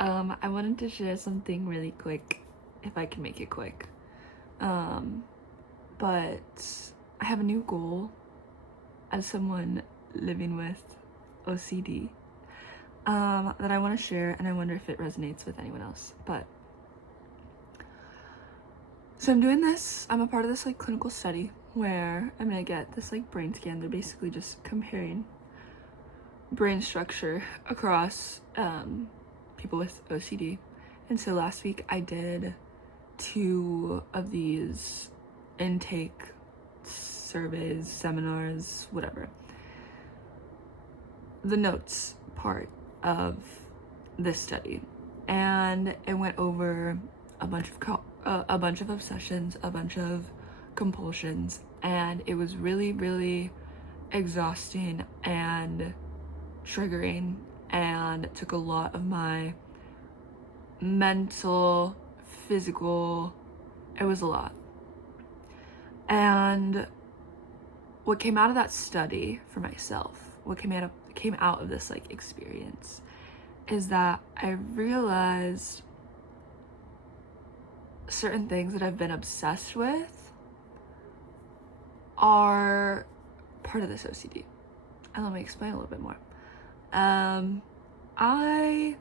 I wanted to share something really quick, if I can make it quick. But I have a new goal as someone living with OCD that I want to share, and I wonder if it resonates with anyone else. So I'm doing this. I'm a part of this clinical study where I'm gonna get this brain scan. They're basically just comparing brain structure across people with OCD. And so last week I did 2 of these intake surveys, seminars, whatever. The notes part of this study, and it went over a bunch of obsessions, a bunch of compulsions, and it was really, really exhausting and triggering, and took a lot of my mental, physical, it was a lot. And what came out of that study for myself, what came out of this experience, is that I realized certain things that I've been obsessed with are part of this OCD. And let me explain a little bit more. I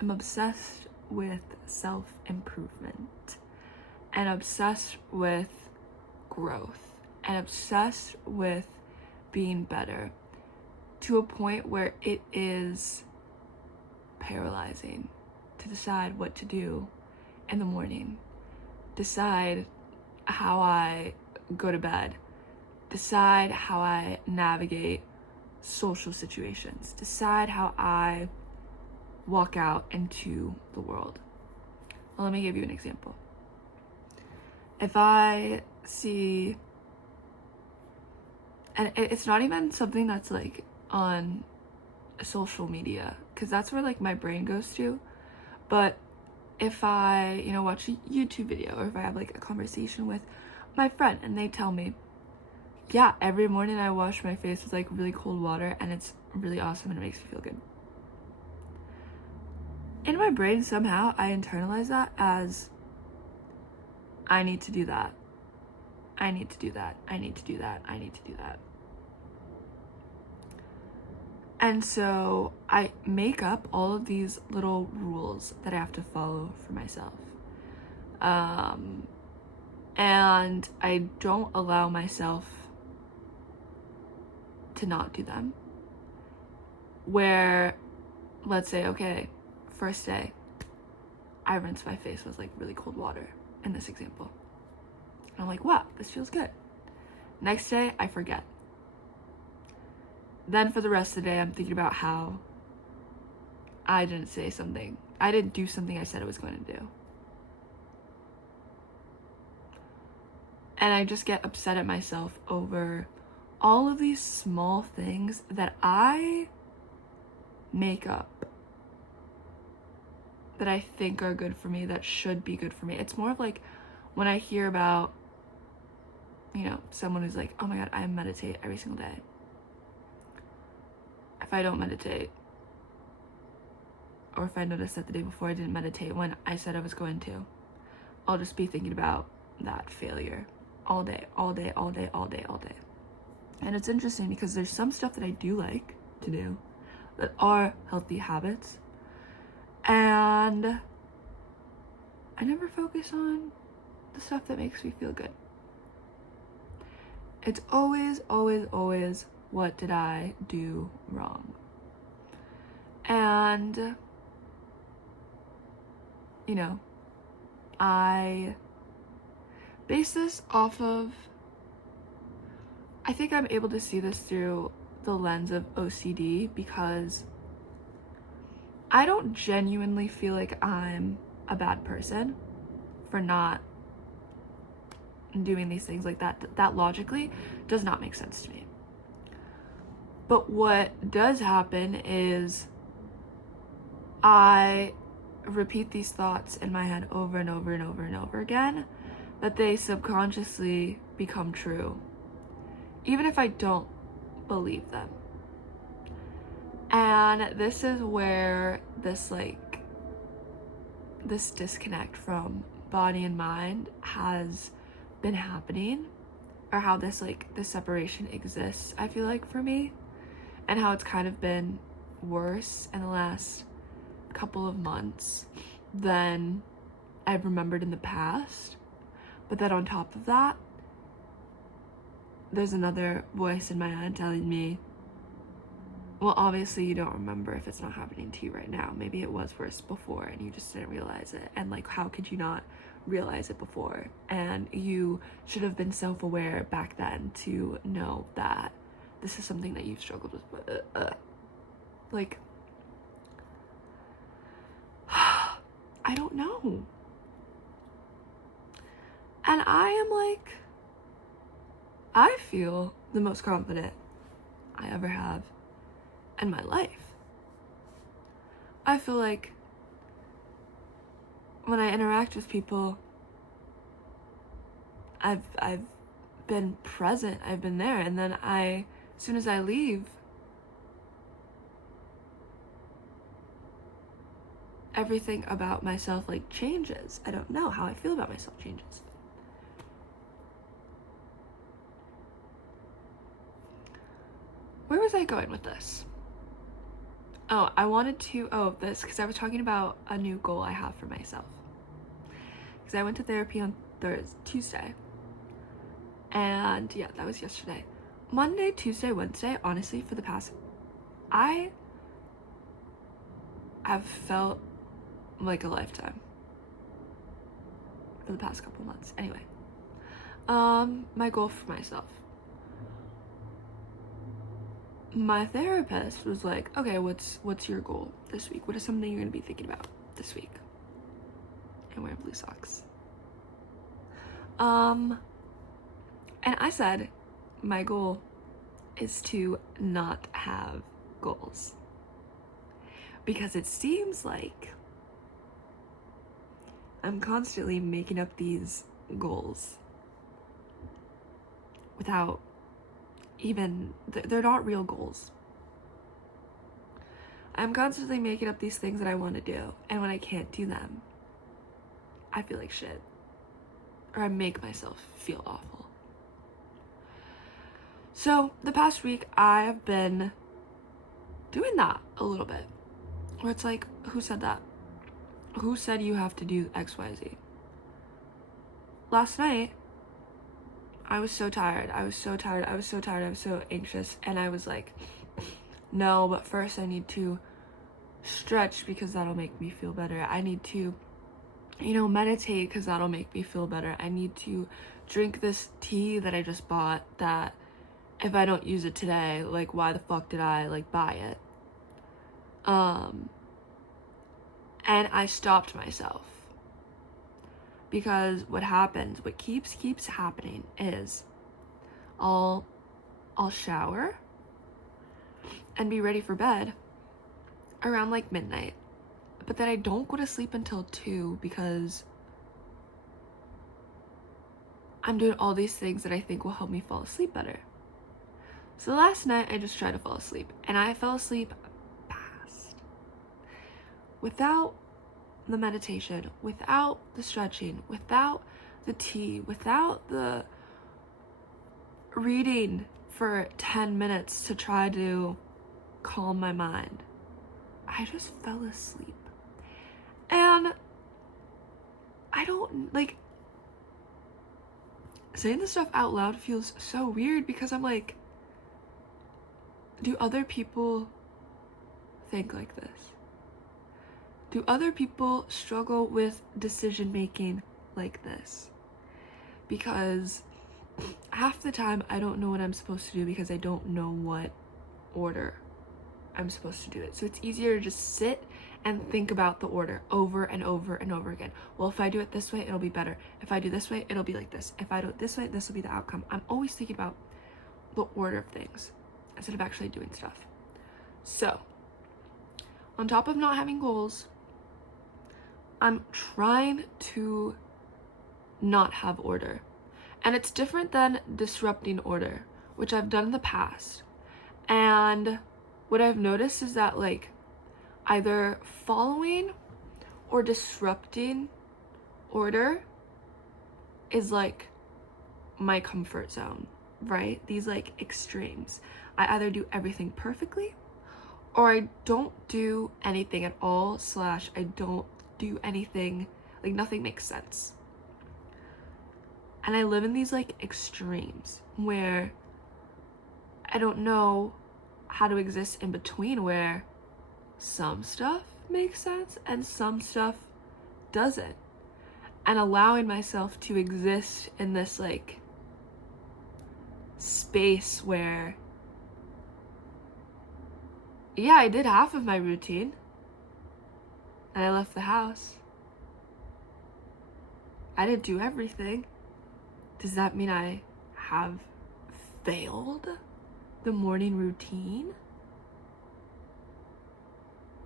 am obsessed with self-improvement, and obsessed with growth, and obsessed with being better, to a point where it is paralyzing to decide what to do in the morning, decide how I go to bed, decide how I navigate social situations, decide how I walk out into the world. Well, let me give you an example. If I see, and it's not even something that's on social media, because that's where my brain goes to, but if I watch a YouTube video, or if I have a conversation with my friend and they tell me, yeah, every morning I wash my face with really cold water and it's really awesome and it makes me feel good. In my brain, somehow I internalize that as, I need to do that. I need to do that. I need to do that. I need to do that. And so I make up all of these little rules that I have to follow for myself. And I don't allow myself to not do them. Where, let's say, okay, first day, I rinse my face with really cold water in this example. And I'm like, wow, this feels good. Next day, I forget. Then for the rest of the day, I'm thinking about how I didn't do something I said I was going to do. And I just get upset at myself over all of these small things that I make up, that I think are good for me, that should be good for me. It's more of when I hear about, someone who's oh my God, I meditate every single day. If I don't meditate, or if I notice that the day before I didn't meditate when I said I was going to, I'll just be thinking about that failure all day, all day, all day, all day, all day. And it's interesting because there's some stuff that I do like to do that are healthy habits, and I never focus on the stuff that makes me feel good. It's always, always, always, what did I do wrong? And, I base this off of, I think I'm able to see this through the lens of OCD, because I don't genuinely feel like I'm a bad person for not doing these things like that. That logically does not make sense to me. But what does happen is I repeat these thoughts in my head over and over and over and over again, that they subconsciously become true, even if I don't believe them. And this is where this disconnect from body and mind has been happening, or how this separation exists, I feel like, for me, and how it's kind of been worse in the last couple of months than I've remembered in the past. But then on top of that, there's another voice in my head telling me, well, obviously you don't remember if it's not happening to you right now. Maybe it was worse before and you just didn't realize it. And like, how could you not realize it before? And you should have been self-aware back then to know that this is something that you've struggled with. Like, I don't know. And I am like, I feel the most confident I ever have in my life. I feel like when I interact with people, I've been present, I've been there, and then as soon as I leave, everything about myself like changes. I don't know how I feel about myself changes. Where was I going with this? Oh, I wanted to, this, because I was talking about a new goal I have for myself. Because I went to therapy on Tuesday. And yeah, that was yesterday. Monday, Tuesday, Wednesday, honestly, for the past, I have felt like a lifetime. For the past couple months. Anyway. My goal for myself. My therapist was like, okay, what's your goal this week? What is something you're gonna be thinking about this week? And wear blue socks. And I said, my goal is to not have goals. Because it seems like I'm constantly making up these goals without even, they're not real goals. I'm constantly making up these things that I want to do, and when I can't do them, I feel like shit. Or I make myself feel awful. So the past week, I have been doing that a little bit. Where it's like, who said that? Who said you have to do X, Y, Z? Last night, I was so tired. I was so anxious. And I was like, no, but first I need to stretch because that'll make me feel better. I need to, meditate because that'll make me feel better. I need to drink this tea that I just bought that if I don't use it today, like, why the fuck did I, buy it? And I stopped myself. Because what keeps happening is I'll shower and be ready for bed around midnight. But then I don't go to sleep until 2 because I'm doing all these things that I think will help me fall asleep better. So last night I just tried to fall asleep and I fell asleep fast. Without the meditation, without the stretching, without the tea, without the reading for 10 minutes to try to calm my mind. I just fell asleep. And I don't, saying this stuff out loud feels so weird because I'm like, do other people think like this? Do other people struggle with decision making like this? Because half the time I don't know what I'm supposed to do because I don't know what order I'm supposed to do it. So it's easier to just sit and think about the order over and over and over again. Well, if I do it this way, it'll be better. If I do this way, it'll be like this. If I do it this way, this will be the outcome. I'm always thinking about the order of things instead of actually doing stuff. So, on top of not having goals, I'm trying to not have order. And it's different than disrupting order, which I've done in the past. And what I've noticed is that like either following or disrupting order is like my comfort zone, right? These like extremes. I either do everything perfectly or I don't do anything at all, / I don't do anything, like nothing makes sense. And I live in these like extremes where I don't know how to exist in between, where some stuff makes sense and some stuff doesn't. And allowing myself to exist in this like space where, yeah, I did half of my routine and I left the house. I didn't do everything. Does that mean I have failed the morning routine?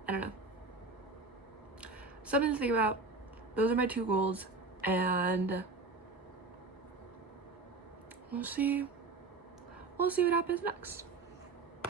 I don't know. Something to think about. Those are my 2 goals, and we'll see what happens next.